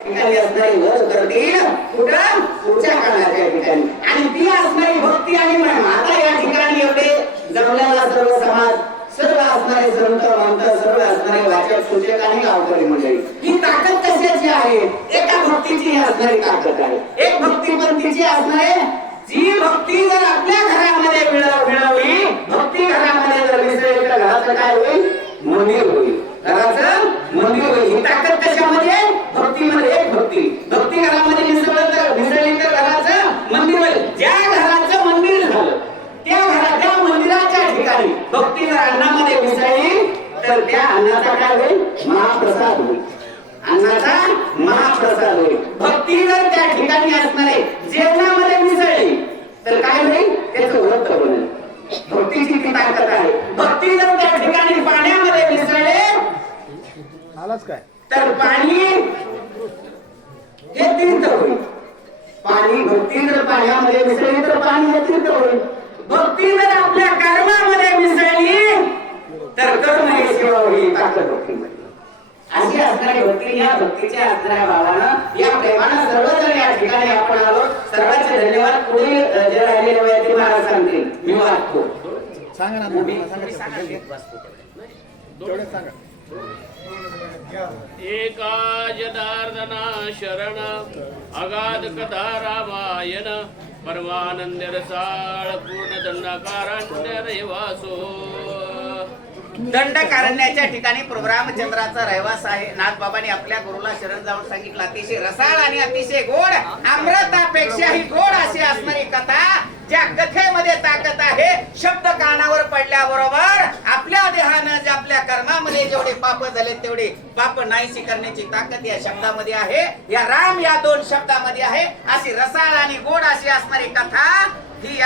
ठिकाणी असणारी वध करतील कुठं पुढच्या काळाच्या ठिकाणी आणि ती असणारी भक्ती आणि प्रेम आता या ठिकाणी एवढे जमलेला सर्व समाज सर्व असणारे संत मंत सर्व असणारे वाचक सूचक आणि गावकरी मंडळी ही ताकद कशाची आहे एका भक्तीची असणारी ताकद आहे एक भक्तीपंथीची असणारे जी भक्ती जर आपल्या घरामध्ये मिळवली भक्ती घरामध्ये जर मिसळली तर घराचं काय होईल मंदिर होईल घराचं मंदिर होईल ही ताकद कशामध्ये भक्तीमध्ये एक भक्ती घरामध्ये मिसळली तर घराचं मंदिर होईल ज्या घराचं मंदिर झालं त्या मंदिराच्या ठिकाणी भक्ती जर अन्नामध्ये मिसळली तर त्या अन्नाचा काय होईल महाप्रसाद होईल अन्नाचा महाप्रसाद होईल भक्ती जर त्या ठिकाणी असणारे जेवणामध्ये मिसळली तर काय होईल त्याचं व्रत बनेल भक्तीची ती ताकद आहे भक्ती जर त्या ठिकाणी पाण्यामध्ये मिसळले आलाच काय तर पाणी हे तीर्थ होईल पाणी भक्ती जर पाण्यामध्ये मिसळली तर पाणी हे तीर्थ होईल भक्ती जर आपल्या कर्मामध्ये मिसळली तर कर्म हे सेवा होईल ताकद भक्तीमध्ये अशी असणारी भक्ती या भक्तीच्या असणाऱ्या भावानं या प्रेमानं सर्वजण या ठिकाणी आपण आलो सर्वांचे धन्यवाद पुढील जे राहिलेले वयातील महाराज सांगतील मी वाचतो सांगा ना सांगा एका जनार्दना शरण अगाध कथा रामायण परमानंद रसाळ पूर्ण दंडकारण्य रहिवासो दंडकारण्याच्या ठिकाणी प्रभू रामचंद्राचा रहिवास आहे नाथबाबांनी आपल्या गुरुला शरण जाऊन सांगितलं अतिशय रसाळ आणि अतिशय गोड अमृतापेक्षाही गोड अशी असणारी कथा ज्या कथेमध्ये ताकद आहे शब्द कानावर पडल्याबरोबर आपल्या देहानं जे आपल्या कर्मामध्ये जेवढे पाप झाले तेवढे पाप नाहीशी करण्याची ताकद या शब्दामध्ये आहे या राम या दोन शब्दामध्ये आहे अशी रसाळ आणि गोड अशी असणारी कथा ही